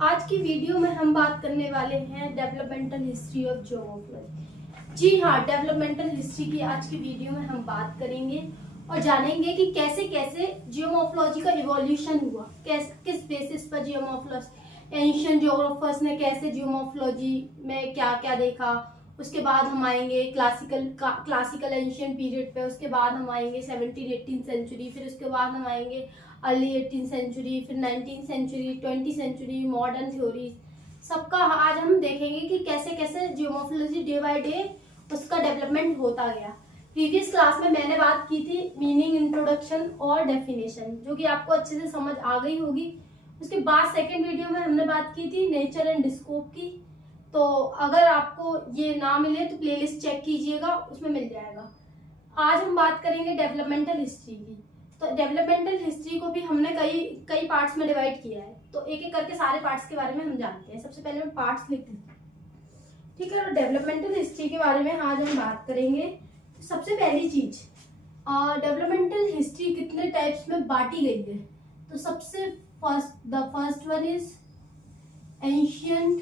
आज की वीडियो में हम बात करने वाले हैं डेवलपमेंटल हिस्ट्री ऑफ जियोमॉर्फोलॉजी। जी हाँ, डेवलपमेंटल हिस्ट्री की आज की वीडियो में हम बात करेंगे और जानेंगे कि कैसे कैसे जियोमॉर्फोलॉजी का इवोल्यूशन हुआ, किस बेसिस पर जियोमॉर्फोलॉजी, एंशिएंट जियोग्राफर्स ने कैसे जियोमॉर्फोलॉजी में क्या क्या देखा। उसके बाद हम आएंगे क्लासिकल एंशिएंट पीरियड पे, उसके बाद हम आएंगे 17-18 सेंचुरी, फिर उसके बाद हम आएंगे अर्ली 18 सेंचुरी, फिर 19 सेंचुरी, 20 सेंचुरी, मॉडर्न थ्योरी। सबका आज हम देखेंगे कि कैसे कैसे जियोमॉर्फोलॉजी डे बाय डे उसका डेवलपमेंट होता गया। प्रीवियस क्लास में मैंने बात की थी मीनिंग, इंट्रोडक्शन और डेफिनेशन, जो कि आपको अच्छे से समझ आ गई होगी। उसके बाद सेकेंड वीडियो में हमने बात की थी नेचर एंड स्कोप की। तो अगर आपको ये ना मिले तो प्लेलिस्ट चेक कीजिएगा, उसमें मिल जाएगा। आज हम बात करेंगे डेवलपमेंटल हिस्ट्री की। तो डेवलपमेंटल हिस्ट्री को भी हमने कई पार्ट्स में डिवाइड किया है, तो एक एक करके सारे पार्ट्स के बारे में हम जानते हैं। सबसे पहले मैं पार्ट्स लिख देती हूँ, ठीक है। तो डेवलपमेंटल हिस्ट्री के बारे में आज हम बात करेंगे। सबसे पहली चीज, डेवलपमेंटल हिस्ट्री कितने टाइप्स में बांटी गई है। तो सबसे first one is ancient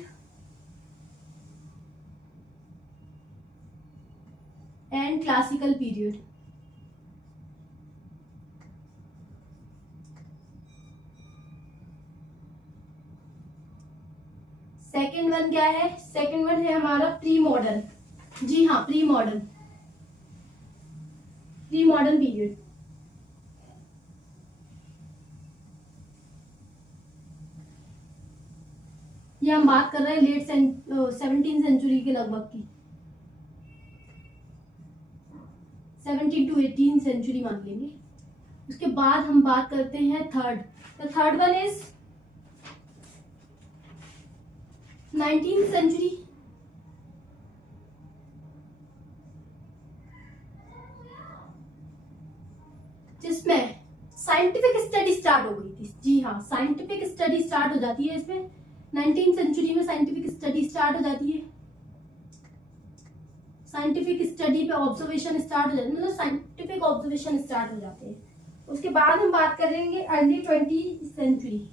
and classical period. Second one क्या है? सेकेंड वन है हमारा प्री मॉडर्न। जी हाँ, प्री मॉडर्न पीरियड। ये हम बात कर रहे हैं लेट 17 सेंचुरी के लगभग की, 17 to 18 सेंचुरी मान लेंगे। उसके बाद हम बात करते हैं third one is 19th century. जिसमें साइंटिफिक स्टडी स्टार्ट हो गई थी। जी हाँ, साइंटिफिक स्टडी स्टार्ट हो जाती है इसमें। 19th सेंचुरी में साइंटिफिक स्टडी स्टार्ट हो जाती है। साइंटिफिक स्टडी पे ऑब्जर्वेशन स्टार्ट हो जाते हैं, मतलब साइंटिफिक ऑब्जर्वेशन स्टार्ट हो जाते हैं। उसके बाद हम बात करेंगे अर्ली 20th सेंचुरी।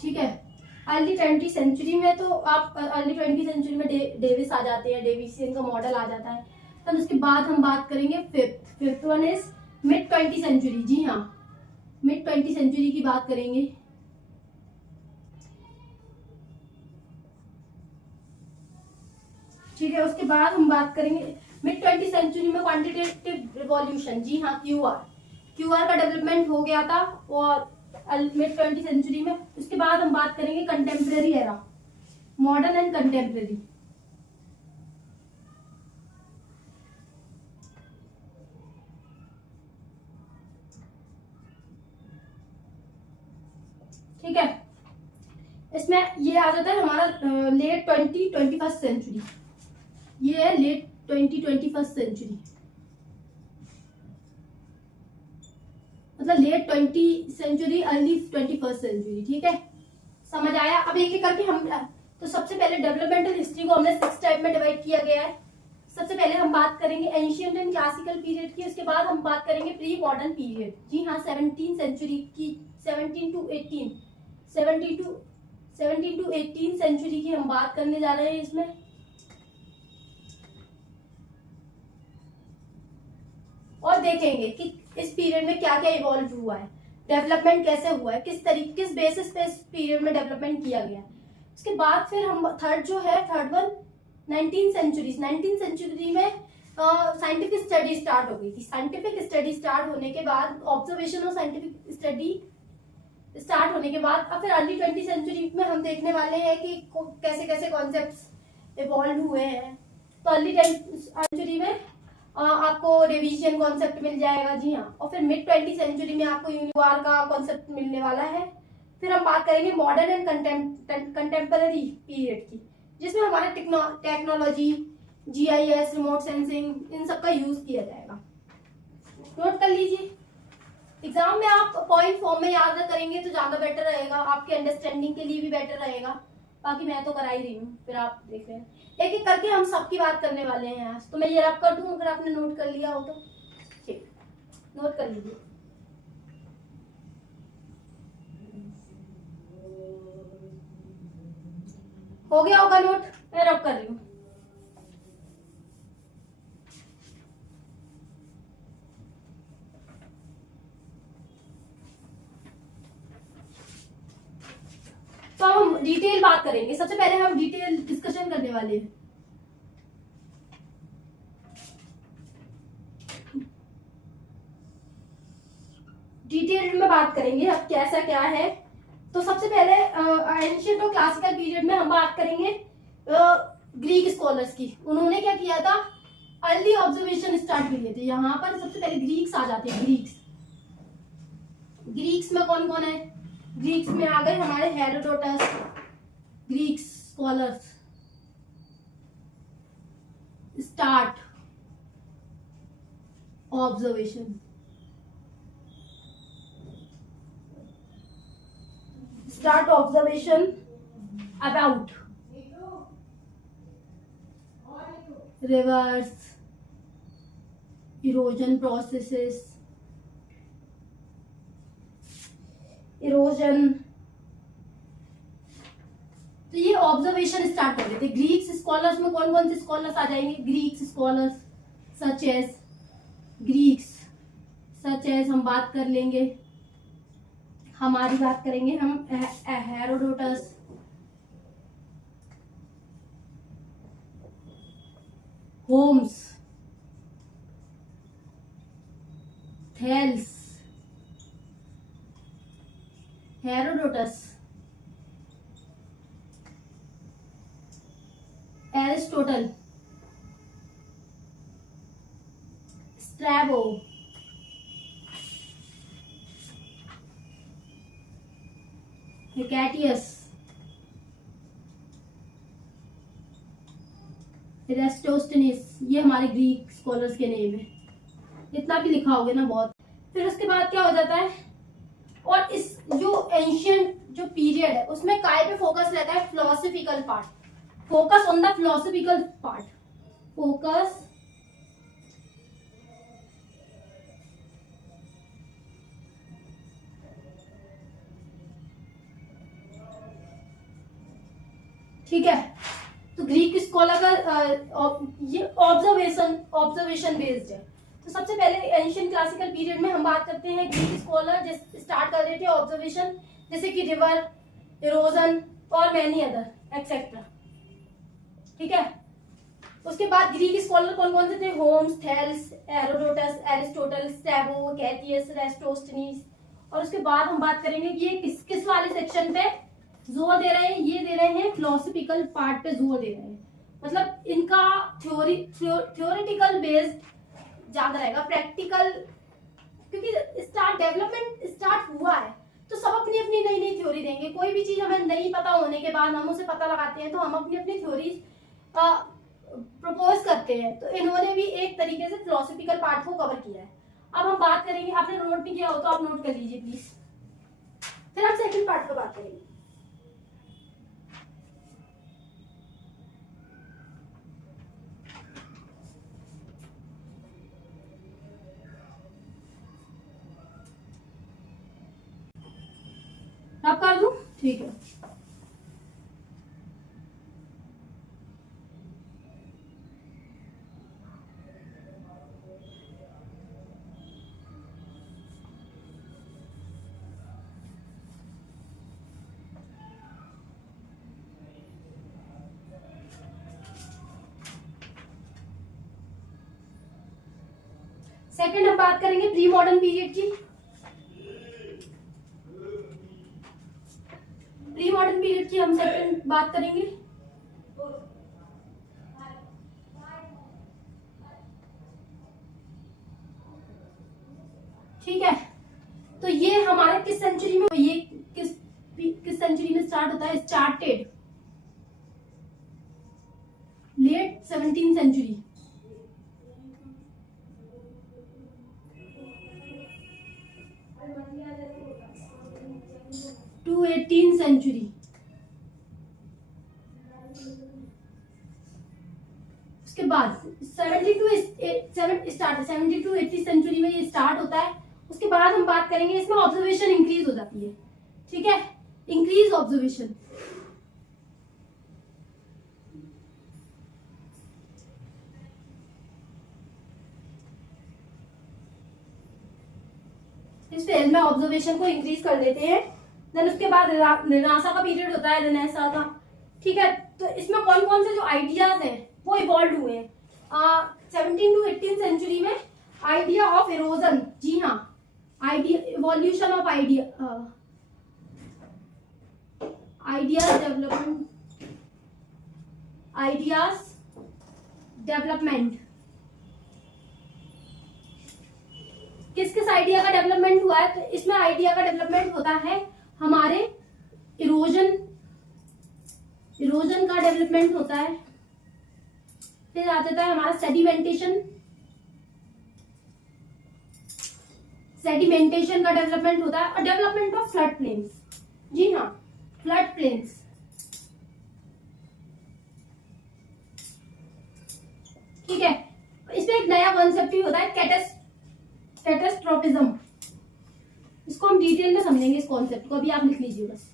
ठीक है, अर्ली 20th सेंचुरी में तो आप अर्ली 20th सेंचुरी में डेविस आ जाते हैं, डेविसियन का मॉडल आ जाता है। तब उसके बाद हम बात करेंगे fifth one is mid 20th century. जी हाँ, मिड 20th सेंचुरी की बात करेंगे। ठीक है, उसके बाद हम बात करेंगे मिड 20th सेंचुरी में क्वांटिटेटिव रिवॉल्यूशन। जी हाँ, क्यूआर का डेवलपमेंट हो गया था और मिड 20th सेंचुरी में। उसके बाद हम बात करेंगे contemporary era, modern and contemporary. ठीक है, इसमें ये आ जाता है हमारा लेट 21st सेंचुरी। ये है लेट 21st सेंचुरी, मतलब late 20th century, early 21st century. ठीक है, समझ आया? अब एक एक करके हम, तो सबसे पहले डेवलपमेंटल हिस्ट्री को हमने 6 टाइप में डिवाइड किया गया है। सबसे पहले हम बात करेंगे एंशिएंट एंड क्लासिकल पीरियड की। उसके बाद हम बात करेंगे प्री मॉडर्न पीरियड। जी हाँ, 17 सेंचुरी की, 17 to 18 सेंचुरी की हम बात करने जा रहे हैं इसमें। और देखेंगे कि इस पीरियड में क्या क्या इवॉल्व हुआ है, डेवलपमेंट कैसे हुआ है, किस बेसिस पे इस पीरियड में डेवलपमेंट किया गया है। उसके बाद फिर हम थर्ड वन 19th सेंचुरी में साइंटिफिक स्टडी स्टार्ट हो गई थी। साइंटिफिक स्टडी स्टार्ट होने के बाद, ऑब्जर्वेशन और साइंटिफिक स्टडी स्टार्ट होने के बाद अब फिर अर्ली 20th सेंचुरी में हम देखने वाले हैं कि कैसे कैसे कॉन्सेप्ट्स इवॉल्व हुए हैं। तो अर्ली 10th सेंचुरी में आपको डिवीजन कॉन्सेप्ट मिल जाएगा। जी हाँ, और फिर मिड 20th सेंचुरी में आपको यूनिवार का कॉन्सेप्ट मिलने वाला है। फिर हम बात करेंगे मॉडर्न एंड कंटेम्पररी पीरियड की, जिसमें हमारे टेक्नोलॉजी, GIS, रिमोट सेंसिंग, इन सब का यूज किया जाएगा। नोट कर लीजिए, एग्जाम में आप पॉइंट फॉर्म में याद करेंगे तो ज्यादा बेटर रहेगा, आपके अंडरस्टैंडिंग के लिए भी बेटर रहेगा। बाकी मैं तो करा ही रही हूँ, फिर आप देख रहे हैं। एक एक करके हम सबकी बात करने वाले हैं आज। तो मैं ये रब कर दूं अगर आपने नोट कर लिया हो तो। ठीक, नोट कर लीजिए। हो गया होगा नोट, मैं रब कर रही हूँ। तो अब हम डिटेल बात करेंगे। सबसे पहले हम डिटेल डिस्कशन करने वाले हैं। डिटेल में बात करेंगे अब कैसा क्या है। तो सबसे पहले एंशिएंट और क्लासिकल पीरियड में हम बात करेंगे ग्रीक स्कॉलर्स की। उन्होंने क्या किया था, अर्ली ऑब्जर्वेशन स्टार्ट किए थे। यहाँ पर सबसे पहले ग्रीक्स आ जाते हैं। ग्रीक्स में कौन कौन है? ग्रीक्स में आ गए हमारे Herodotus, Greek scholars start observation. Start observation about rivers, erosion processes, erosion। तो ये ऑब्जर्वेशन स्टार्ट कर देते। ग्रीक स्कॉलर्स में कौन कौन से स्कॉलर्स आ जाएंगे? ग्रीक स्कॉलर्स सच एज हम बात कर लेंगे, हमारी बात करेंगे हम Herodotus, Homer, Thales, Herodotus, Aristotle, Strabo, Hecataeus, Eratosthenes. ये हमारे ग्रीक स्कॉलर्स के नेम है। इतना भी लिखा होगा ना बहुत। फिर उसके बाद क्या हो जाता है, और इस जो एंशिएंट जो पीरियड है उसमें काय पे फोकस रहता है? Philosophical part. Focus on the philosophical part. Focus ठीक है। तो ग्रीक स्कॉलर का ये ऑब्जर्वेशन बेस्ड है। तो सबसे पहले एंशिएंट क्लासिकल पीरियड में हम बात करते हैं ग्रीक स्कॉलर स्टार्ट कर रहे थे ऑब्जर्वेशन, जैसे कि रिवर, इरोजन और मैनी अदर एक्सेट्रा। ठीक है। उसके बाद ग्रीक स्कॉलर कौन कौन से थे? Homer, Thales, Herodotus, Aristotle, Strabo, Hecataeus, Eratosthenes. और उसके बाद हम बात करेंगे कि ये किस किस वाले सेक्शन पे जोर दे रहे हैं। ये दे रहे हैं फिलोसफिकल पार्ट पे जोर दे रहे हैं। मतलब इनका थ्योरेटिकल बेस्ड ज्यादा रहेगा, प्रैक्टिकल, क्योंकि डेवलपमेंट स्टार्ट हुआ है तो सब अपनी अपनी नई नई थ्योरी देंगे। कोई भी चीज हमें नहीं पता होने के बाद हम उसे पता लगाते हैं, तो हम अपनी अपनी थ्योरी प्रपोज करते हैं। तो इन्होंने भी एक तरीके से फिलोसफिकल पार्ट को कवर किया है। अब हम बात करेंगे, आपने नोट नहीं किया हो तो आप नोट कर लीजिए प्लीज। फिर हम सेकंड पार्ट पर बात करेंगे। आप कर दूं? ठीक है। सेकंड हम बात करेंगे प्री मॉडर्न पीरियड की। प्री मॉडर्न पीरियड की हम सेकंड बात करेंगे। ठीक है। तो ये हमारे किस सेंचुरी में, ये किस सेंचुरी में स्टार्ट होता है? Started late 17th century, 18th century. उसके बाद 70 to 80 सेंचुरी में ये स्टार्ट होता है। उसके बाद हम बात करेंगे, इसमें ऑब्जर्वेशन इंक्रीज हो जाती है, ठीक है, इंक्रीज ऑब्जर्वेशन। इस फेज में ऑब्जर्वेशन को इंक्रीज कर लेते हैं। देन उसके बाद रेनेसां का पीरियड होता है, रेनेसां का, ठीक है। तो इसमें कौन कौन से जो आइडियाज हैं वो इवॉल्व हुए हैं। 17 to 18 सेंचुरी में आइडिया ऑफ इरोजन, जी हाँ, idea evolution of ideas development, किस किस आइडिया का डेवलपमेंट हुआ है। तो इसमें आइडिया का डेवलपमेंट होता है हमारे इरोजन का डेवलपमेंट होता है। फिर आ जाता है हमारा सेडिमेंटेशन का डेवलपमेंट होता है, और डेवलपमेंट ऑफ फ्लड प्लेन्स, जी हाँ, फ्लड प्लेन्स। ठीक है, इसमें एक नया कॉन्सेप्ट भी होता है कैटास्ट्रोफिज्म। इसको हम डिटेल में समझेंगे, इस कॉन्सेप्ट को अभी आप लिख लीजिए बस।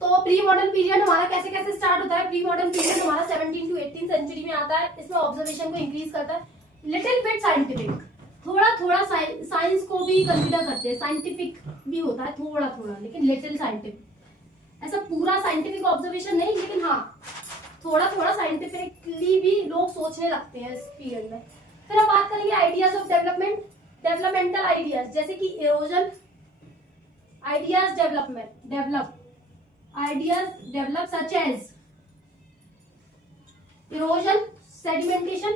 तो प्री मॉडर्न पीरियड हमारा कैसे कैसे स्टार्ट होता है। प्री मॉडर्न पीरियड हमारा 17 to 18 सेंचुरी में आता है। इसमें ऑब्जर्वेशन को इंक्रीज करता है, लिटिल बिट साइंटिफिक, थोड़ा साइंस को भी कंसीडर करते हैं, साइंटिफिक भी होता है थोड़ा, लेकिन लिटिल साइंटिफिक, ऐसा पूरा साइंटिफिक ऑब्जर्वेशन नहीं, लेकिन हाँ थोड़ा साइंटिफिकली भी लोग सोचने लगते हैं इस पीरियड में। फिर हम बात करेंगे आइडियाज ऑफ डेवलपमेंटल आइडियाज, जैसे कि erosion, ideas develop such as erosion, sedimentation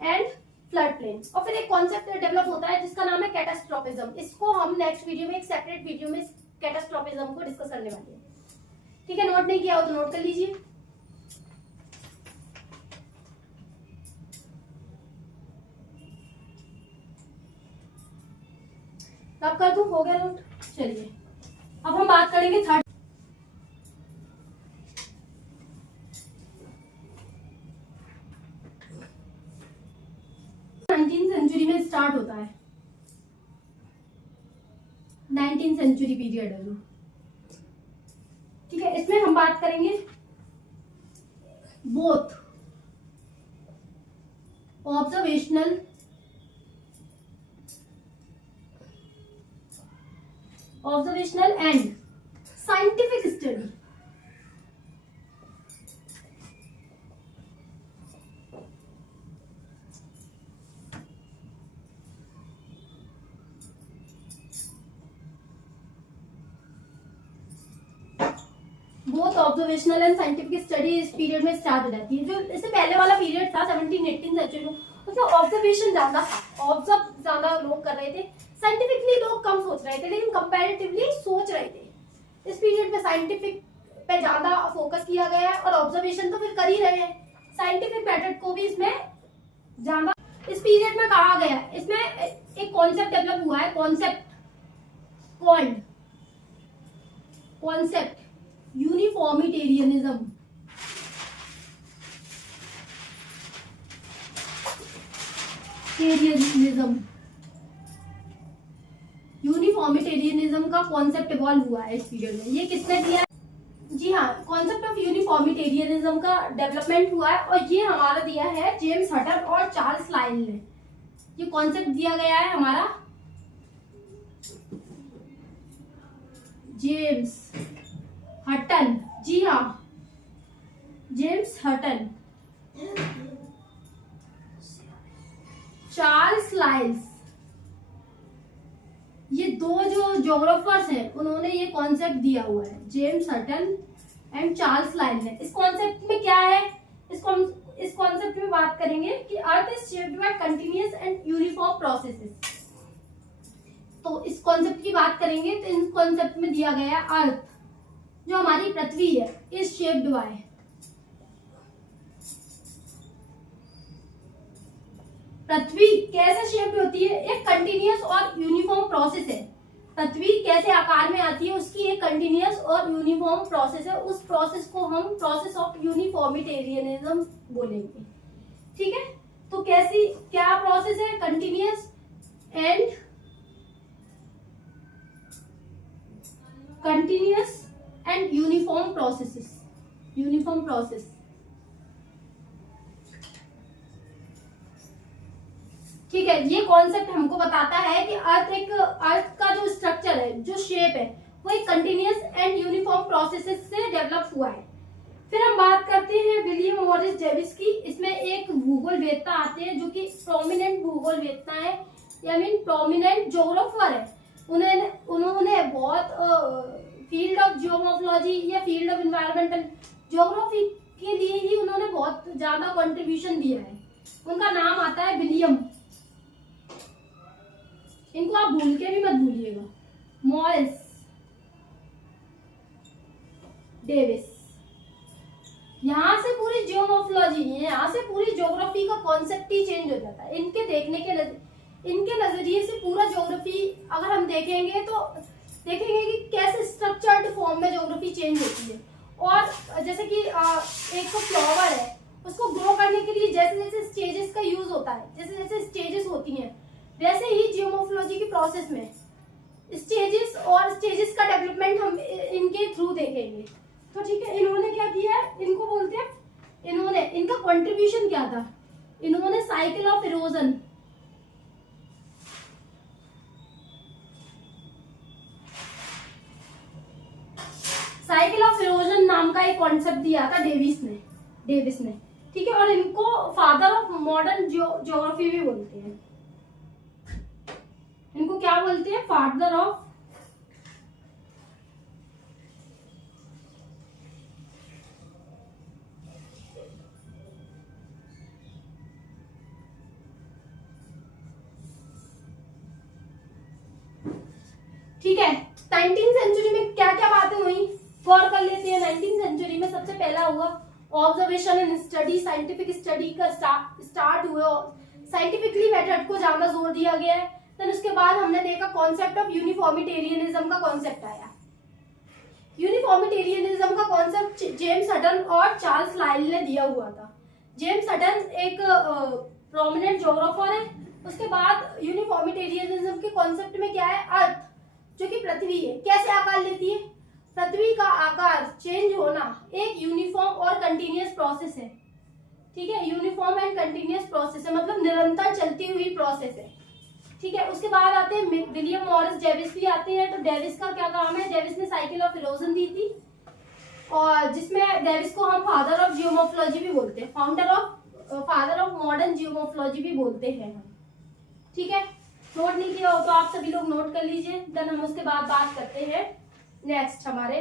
and flood plain. और फिर एक कॉन्सेप्ट डेवलप होता है जिसका नाम है कैटास्ट्रोफिज्म। इसको हम नेक्स्ट वीडियो में, एक सेपरेट वीडियो में कैटास्ट्रोफिज्म को डिस्कस करने वाले हैं, ठीक है। नोट नहीं किया हो तो नोट कर लीजिए। अब कर दूं, हो गया नोट। चलिए अब हम बात करेंगे थर्ड 19th सेंचुरी में स्टार्ट होता है। 19th सेंचुरी पीरियड है जो, ठीक है। इसमें हम बात करेंगे both observational and scientific study. Both observational and scientific study इस पीरियड में स्टार्ट हो जाती है। जो इससे पहले वाला पीरियड था 17-18 सेंचुरी में, उसमें ऑब्जर्वेशन ज्यादा था, ऑब्जर्व ज्यादा लोग कर रहे थे, साइंटिफिकली लोग कम सोच रहे थे, लेकिन कंपैरेटिवली सोच रहे थे। इस पीरियड में साइंटिफिक पे ज्यादा फोकस किया गया है, और ऑब्जर्वेशन तो फिर कर ही रहे हैं, साइंटिफिक मेथड को भी इसमें ज्यादा इस पीरियड में कहा गया है। इसमें एक कॉन्सेप्ट डेवलप हुआ है, कॉन्सेप्ट यूनिफॉर्मिटेरियनिज्म। यूनिफॉर्मिटेरियनिज्म का कॉन्सेप्ट इवॉल्व हुआ है इस पीरियड में। ये किसने दिया? जी हाँ, कॉन्सेप्ट ऑफ यूनिफॉर्मिटेरियनिज्म का डेवलपमेंट हुआ है, और ये हमारा दिया है जेम्स हटन और चार्ल्स लाइल ने। ये कॉन्सेप्ट दिया गया है हमारा जेम्स हटन, जी हाँ, जेम्स हटन, चार्ल्स लाइल्स, ये दो जो ज्योग्राफर्स हैं उन्होंने ये कॉन्सेप्ट दिया हुआ है, जेम्स हटन एंड चार्ल्स लाइल ने। इस कॉन्सेप्ट में क्या है, इस कॉन्सेप्ट में बात करेंगे कि earth is shaped by continuous and uniform processes. तो इस कॉन्सेप्ट की बात करेंगे तो इन कॉन्सेप्ट में दिया गया है अर्थ, जो हमारी पृथ्वी है, इज शेप्ड बाय, पृथ्वी कैसे शेप्ड होती है, एक कंटिन्यूअस और यूनिफॉर्म प्रोसेस है। पृथ्वी कैसे आकार में आती है उसकी एक कंटिन्यूअस और यूनिफॉर्म प्रोसेस है। उस प्रोसेस को हम प्रोसेस ऑफ यूनिफॉर्मिटेरियनिज्म बोलेंगे। ठीक है, तो कैसी क्या प्रोसेस है? Continuous and uniform process. ठीक है, ये कॉन्सेप्ट हमको बताता है कि अर्थ का जो स्ट्रक्चर है, जो शेप है, वो एक कंटिन्यूअस एंड यूनिफॉर्म प्रोसेसेस से डेवलप हुआ है। फिर हम बात करते हैं विलियम मॉरिस डेविस की। इसमें एक भूगोलवेत्ता आते हैं जो कि प्रोमिनेंट भूगोलवेत्ता है, या मीन प्रोमिनेंट ज्योग्राफर है। उन्होंने बहुत फील्ड ऑफ जियोमॉर्फोलॉजी या फील्ड ऑफ एनवायरमेंटल ज्योग्राफी के लिए ही उन्होंने बहुत ज्यादा कंट्रीब्यूशन दिया है। उनका नाम आता है विलियम, इनको आप भूल के भी मत भूलिएगा, मॉरिस डेविस। यहाँ से पूरी जियोमॉर्फोलॉजी, यहाँ से पूरी ज्योग्राफी का कॉन्सेप्ट ही चेंज हो जाता है। इनके नजरिए से पूरा ज्योग्राफी अगर हम देखेंगे तो देखेंगे कि कैसे स्ट्रक्चर्ड फॉर्म में ज्योग्राफी चेंज होती है। और जैसे कि एक तो फ्लावर है, उसको ग्रो करने के लिए जैसे जैसे स्टेजेस का यूज होता है, जैसे जैसे स्टेजेस होती हैं, वैसे ही जियोमॉर्फोलॉजी की प्रोसेस में स्टेजेस का डेवलपमेंट हम इनके थ्रू देखेंगे। तो ठीक है, इन्होंने क्या किया है, इनको बोलते हैं, इनका कंट्रीब्यूशन क्या था? इन्होंने साइकिल ऑफ इरोजन नाम का एक कॉन्सेप्ट दिया था डेविस ने। ठीक है, और इनको फादर ऑफ मॉडर्न ज्योग्राफी भी बोलते हैं। इनको क्या बोलते हैं? फादर ऑफ ठीक है। 19वीं सेंचुरी में क्या क्या बातें हुई गौर कर लेते हैं। 19वीं सेंचुरी में सबसे पहला हुआ observation and study, scientific study का स्टार्ट हुआ। साइंटिफिकली मेथड को ज्यादा जोर दिया गया है। फिर उसके बाद हमने देखा कॉन्सेप्ट ऑफ यूनिफॉर्मिटेरियनिज्म का कॉन्सेप्ट आया। यूनिफॉर्मिटेरियनिज्म का कॉन्सेप्ट जेम्स हटन और चार्ल्स लाइल ने दिया हुआ था। जेम्स हटन एक प्रोमिनेंट ज्योग्राफर है। उसके बाद यूनिफॉर्मिटेरियनिज्म के कॉन्सेप्ट में क्या है? अर्थ जो कि पृथ्वी है, कैसे आकार लेती है? पृथ्वी का आकार चेंज होना एक यूनिफॉर्म और कंटिन्यूअस प्रोसेस है। ठीक है, यूनिफॉर्म एंड कंटिन्यूअस प्रोसेस है, मतलब निरंतर चलती हुई प्रोसेस है। ठीक है, उसके बाद आते हैं विलियम मॉरिस डेविस भी आते हैं। तो डेविस का क्या काम है? डेविस ने साइकिल ऑफ इरोजन दी थी, और जिसमें डेविस को हम फादर ऑफ जियोमॉर्फोलॉजी भी बोलते हैं, फादर ऑफ मॉडर्न जियोमॉर्फोलॉजी भी बोलते हैं हम। ठीक है, नोट नहीं किया हो तो आप सभी लोग नोट कर लीजिए। देन हम उसके बाद बात करते हैं नेक्स्ट हमारे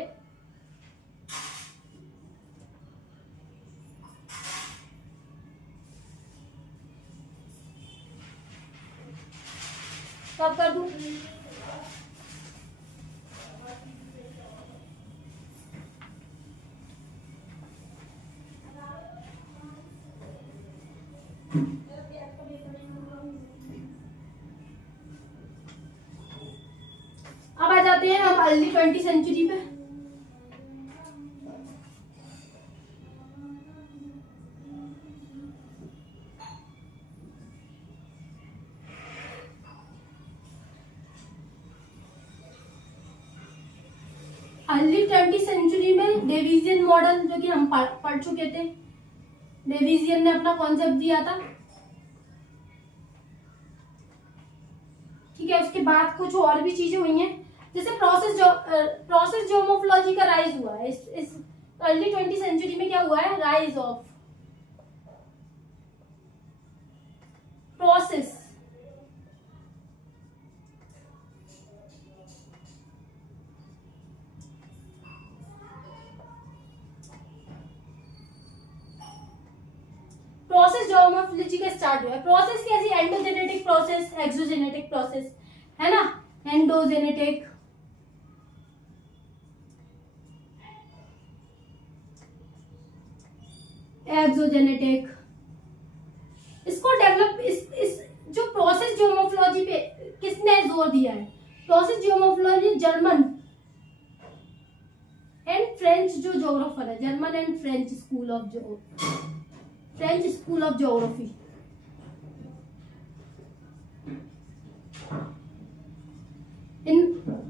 कब कर दूं? अब आ जाते हैं हम अर्ली 20वीं सेंचुरी पे। अर्ली 20वीं सेंचुरी में डेविजियन मॉडल, जो कि हम पढ़ चुके थे, डेविजियन ने अपना कॉन्सेप्ट दिया था। ठीक है, उसके बाद कुछ और भी चीजें हुई हैं, जैसे प्रोसेस जियोमॉर्फोलॉजी का राइज हुआ है। इस अर्ली 20वीं सेंचुरी में क्या हुआ है? राइज ऑफ प्रोसेस जियोमॉर्फोलॉजी का स्टार्ट हुआ है। प्रोसेस कैसी? एंडोजेनेटिक प्रोसेस, एक्सोजेनेटिक प्रोसेस, है ना? Endogenetic, exogenetic. इसको डेवलप इस जो प्रोसेस जियोमॉर्फोलॉजी पे किसने जोर दिया है? Process geomorphology German and French जो ज्योग्राफर है, German and French school of geography.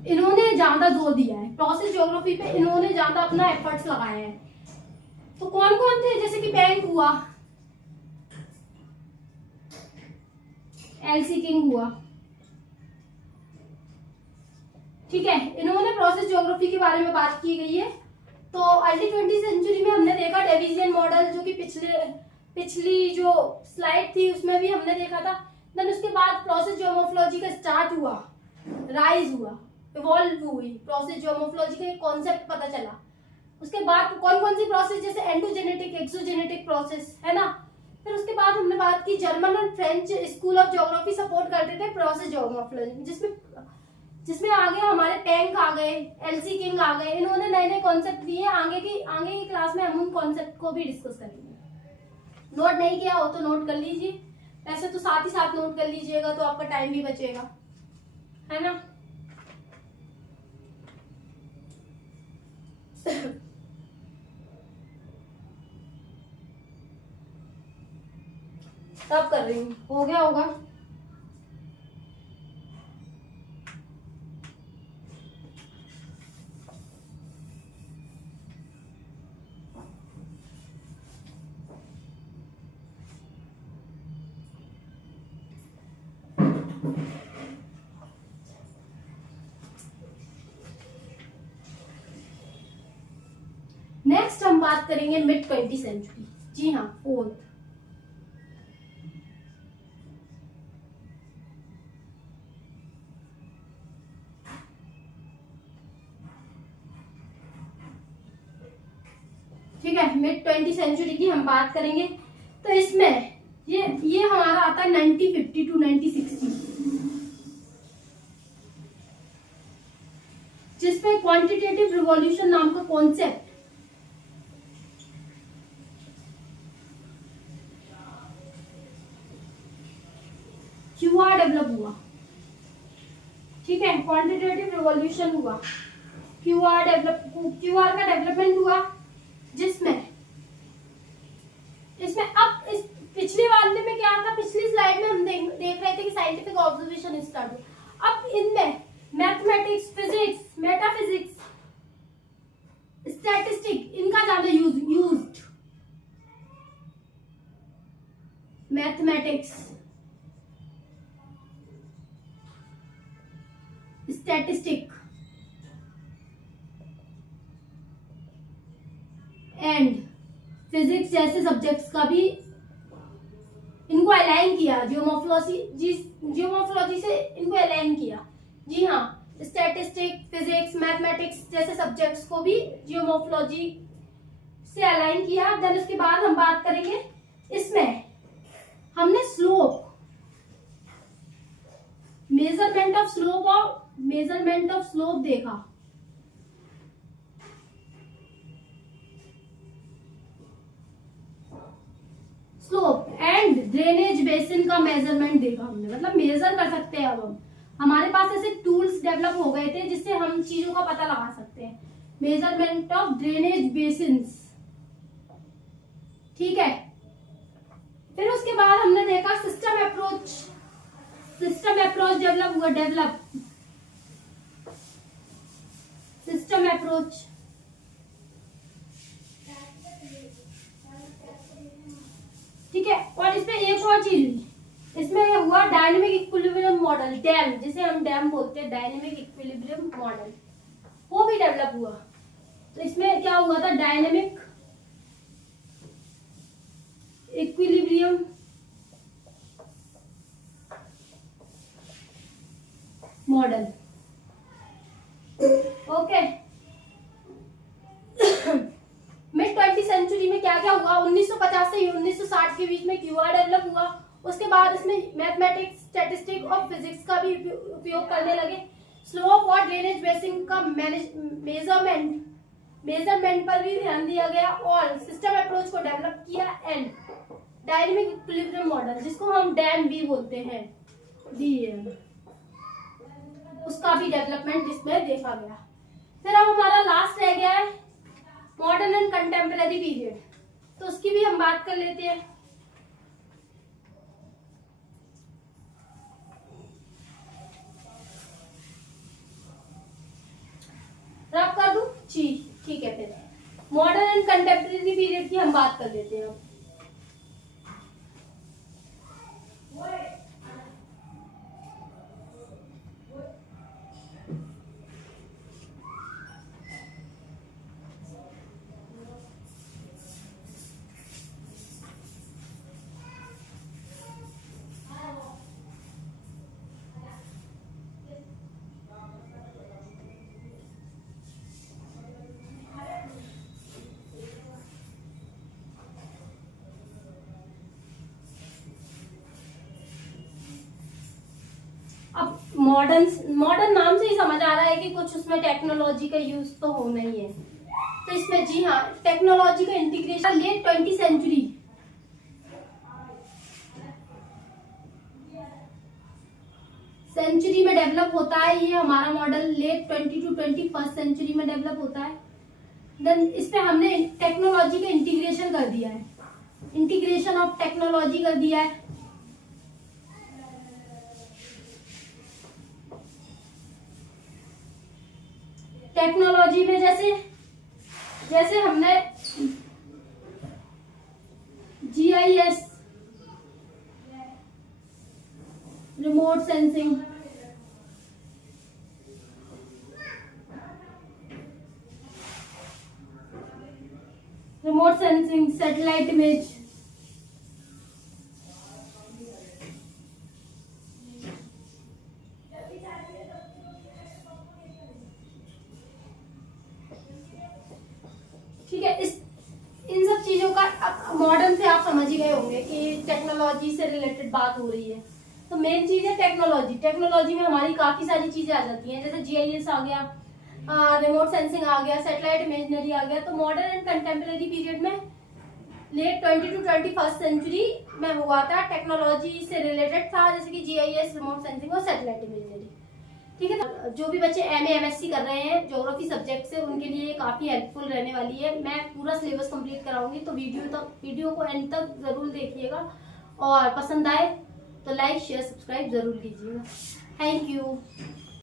इन्होंने ज्यादा जोर दिया है प्रोसेस ज्योग्राफी पे, इन्होंने ज्यादा अपना एफर्ट्स लगाए हैं। तो कौन कौन थे, जैसे कि बैंक हुआ, एलसी किंग हुआ, ठीक है, इन्होंने प्रोसेस ज्योग्राफी के बारे में बात की गई है। तो अर्ली 20वीं सेंचुरी में हमने देखा डेविजियन मॉडल, जो कि पिछली जो स्लाइड थी उसमें भी हमने देखा था। देन उसके बाद प्रोसेस जियोमॉर्फोलॉजी का स्टार्ट हुआ, राइज हुआ, इवॉल्व हुई, प्रोसेस जियोमॉर्फोलॉजी का एक कॉन्सेप्ट पता चला। उसके बाद कौन कौन सी प्रोसेस, जैसे एंडोजेनेटिक, एक्सोजेनेटिक प्रोसेस है ना। फिर उसके बाद हमने बात की जर्मन और French school of geography support करते थे प्रोसेस जियोमॉर्फोलॉजी, जिसमें आगे हमारे पेंक आ गए, एलसी किंग आ गए, इन्होंने नए नए कॉन्सेप्ट दिए। आगे की क्लास में हम उन कॉन्सेप्ट को भी डिस्कस करेंगे। नोट नहीं किया हो तो नोट कर लीजिए, वैसे तो साथ ही साथ नोट कर लीजिएगा तो आपका टाइम भी बचेगा, है ना। तब कर रही हूँ, हो गया होगा। नेक्स्ट हम बात करेंगे मिड 20वीं सेंचुरी, जी हाँ, फोर्थ। ठीक है, मिड 20वीं सेंचुरी की हम बात करेंगे। तो इसमें ये हमारा आता है 1950 टू 1960, जिसमें क्वांटिटेटिव रिवॉल्यूशन नाम का कॉन्सेप्ट क्यूआर डेवलप हुआ। ठीक है, क्वांटिटेटिव रिवॉल्यूशन हुआ, क्यूआर का डेवलपमेंट हुआ, जिसमें इसमें अब इस पिछले वाले में क्या था, पिछली स्लाइड में हम देख रहे थे कि साइंटिफिक ऑब्जर्वेशन स्टार्ट हुआ। अब इनमें मैथमेटिक्स, फिजिक्स, मेटाफिजिक्स, स्टैटिस्टिक, इनका ज्यादा used. Mathematics, statistic and physics जैसे सब्जेक्ट्स का भी इनको अलाइन किया, जियोमॉर्फोलॉजी से इनको अलाइन किया। जी हाँ, स्टैटिस्टिक, फिजिक्स, मैथमेटिक्स जैसे सब्जेक्ट्स को भी जियोमॉर्फोलॉजी से अलाइन किया। देन उसके बाद हम बात करेंगे, इसमें हमने स्लोप, मेजरमेंट ऑफ स्लोप देखा। स्लोप एंड ड्रेनेज बेसिन का मेजरमेंट देखा हमने, मतलब मेजर कर सकते हैं अब हम, हमारे पास ऐसे टूल्स डेवलप हो गए थे जिससे हम चीजों का पता लगा सकते हैं। मेजरमेंट ऑफ ड्रेनेज बेसिन्स, ठीक है। फिर उसके बाद हमने देखा सिस्टम अप्रोच डेवलप हुआ, सिस्टम अप्रोच। ठीक है, और इसमें एक और चीज हुई, इसमें हुआ डायनेमिक इक्विलिब्रियम मॉडल, डैम, जिसे हम डैम बोलते हैं, डायनेमिक इक्विलिब्रियम मॉडल, वो भी डेवलप हुआ। तो इसमें क्या हुआ था, dynamic equilibrium model, okay. Mid 20वीं सेंचुरी में क्या क्या हुआ, 1950 से 1960 के बीच में क्यूआर डेवलप हुआ। उसके बाद इसमें मैथमेटिक्स, स्टैटिस्टिक और फिजिक्स का भी उपयोग करने लगे। स्लोप और ड्रेनेज बेसिन का मेजरमेंट पर भी ध्यान दिया गया और सिस्टम अप्रोच को डेवलप किया एंड डायनेमिक इक्विलिब्रियम मॉडल, जिसको हम डैम भी बोलते हैं, डीएम। उसका भी डेवलपमेंट इसमें देखा गया। फिर अब हमारा लास्ट रह गया है मॉडर्न एंड कंटेम्पररी पीरियड, तो उसकी भी हम बात कर लेते हैं। रब कर दूं जी, ठीक है। फिर मॉडर्न एंड कंटेम्पररी पीरियड की हम बात कर लेते हैं। अब मॉडर्न नाम से ही समझ आ रहा है कि कुछ उसमें टेक्नोलॉजी का यूज तो होना ही है। तो इसमें जी हाँ, टेक्नोलॉजी का इंटीग्रेशन लेट 20वीं सेंचुरी में डेवलप होता है। ये हमारा model late 20 to 21st century में डेवलप होता है। देन इस पे हमने टेक्नोलॉजी का इंटीग्रेशन कर दिया है, इंटीग्रेशन ऑफ टेक्नोलॉजी कर दिया है। टेक्नोलॉजी में जैसे हमने GIS, remote sensing, satellite image, ठीक है। इन सब चीजों का मॉडर्न से आप समझ ही गए होंगे कि टेक्नोलॉजी से रिलेटेड बात हो रही है। तो मेन चीज है टेक्नोलॉजी में हमारी काफी सारी चीजें आ जाती हैं, जैसे GIS आ गया, रिमोट सेंसिंग आ गया, सैटेलाइट इमेजनरी आ गया। तो मॉडर्न एंड कंटेम्पररी पीरियड में लेट 20 to 21st सेंचुरी में हुआ था, टेक्नोलॉजी से रिलेटेड था, जैसे कि GIS, रिमोट सेंसिंग और सैटेलाइट इमेजनरी, ठीक है। जो भी बच्चे MA MSc कर रहे हैं ज्योग्राफी सब्जेक्ट से, उनके लिए काफी हेल्पफुल रहने वाली है। मैं पूरा सिलेबस कंप्लीट कराऊंगी, तो वीडियो को एंड तक जरूर देखिएगा, और पसंद आए तो लाइक शेयर सब्सक्राइब जरूर कीजिएगा। Thank you.